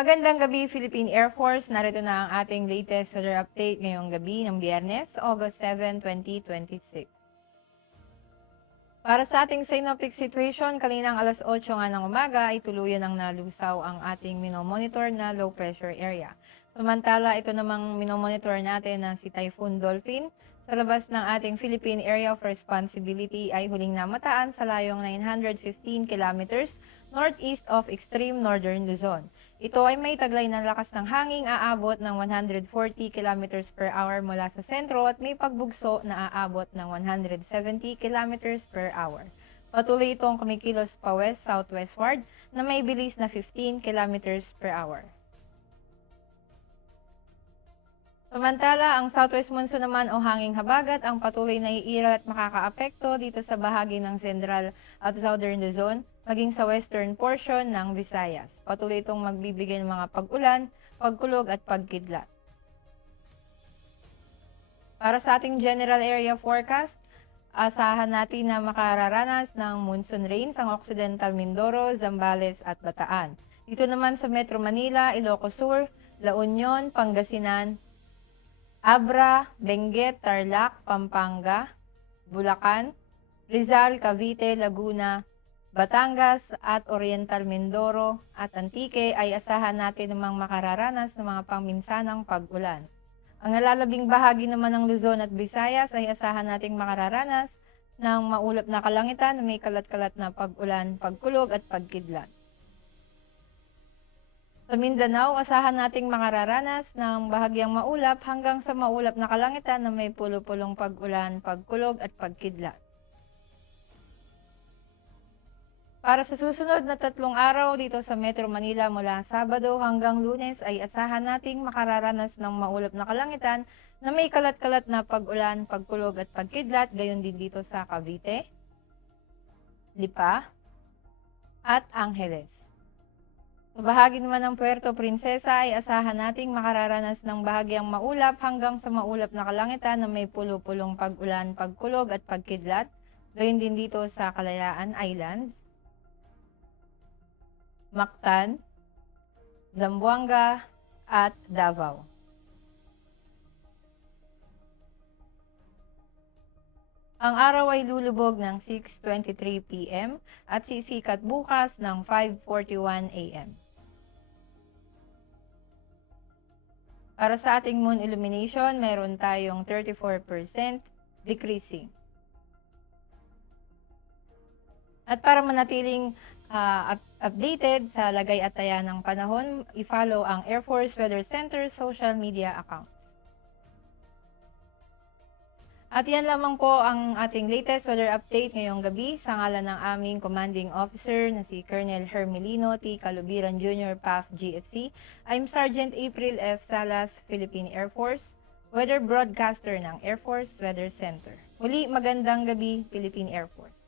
Magandang gabi, Philippine Air Force. Narito na ang ating latest weather update ngayong gabi ng Biyernes, August 7, 2026. Para sa ating synoptic situation, kaninang alas 8 nga ng umaga ay tuluyan ang nalusaw ang ating minomonitor na low pressure area. Samantala, ito namang minomonitor natin na si Typhoon Dolphin sa labas ng ating Philippine Area of Responsibility ay huling namataan sa layong 915 kilometers northeast of extreme northern Luzon. Ito ay may taglay ng lakas ng hangin aabot ng 140 km per hour mula sa sentro at may pagbugso na aabot ng 170 km per hour. Patuloy itong kumikilos pa west-southwestward na may bilis na 15 km per hour. Samantala, ang southwest monsoon naman o hanging habagat ang patuloy na iira at makakaapekto dito sa bahagi ng central at southern Luzon, maging sa western portion ng Visayas. Patuloy itong magbibigay ng mga pag-ulan, pagkulog at pagkidlat. Para sa ating general area forecast, asahan natin na makararanas ng monsoon rains ang Occidental Mindoro, Zambales at Bataan. Dito naman sa Metro Manila, Ilocos Sur, La Union, Pangasinan, Abra, Benguet, Tarlac, Pampanga, Bulacan, Rizal, Cavite, Laguna, Batangas at Oriental Mindoro at Antique ay asahan natin namang makararanas ng mga pangminsanang pag-ulan. Ang nalalabing bahagi naman ng Luzon at Visayas ay asahan nating makararanas ng maulap na kalangitan na may kalat-kalat na pag-ulan, pagkulog at pagkidlat. Sa Mindanao, asahan nating makararanas ng bahagyang maulap hanggang sa maulap na kalangitan na may pulo-pulong pag-ulan, pagkulog at pagkidlat. Para sa susunod na 3 araw dito sa Metro Manila mula Sabado hanggang Lunes ay asahan nating makararanas ng maulap na kalangitan na may kalat-kalat na pag-ulan, pagkulog at pagkidlat, gayon din dito sa Cavite, Lipa at Angeles. Sa bahagi naman ng Puerto Princesa ay asahan nating makararanas ng bahagyang maulap hanggang sa maulap na kalangitan na may pulo-pulong pag-ulan, pagkulog at pagkidlat, gayon din dito sa Kalayaan Islands, Mactan, Zamboanga at Davao. Ang araw ay lulubog ng 6:23 p.m. at sisikat bukas ng 5:41 a.m. Para sa ating moon illumination, meron tayong 34% decreasing. At para manatiling updated sa lagay at taya ng panahon, i-follow ang Air Force Weather Center social media accounts. At yan lamang po ang ating latest weather update ngayong gabi sa ngalan ng aming commanding officer na si Colonel Hermelino T. Calubiran Jr. PAF GSC. I'm Sergeant April F. Salas, Philippine Air Force, weather broadcaster ng Air Force Weather Center. Muli, magandang gabi, Philippine Air Force.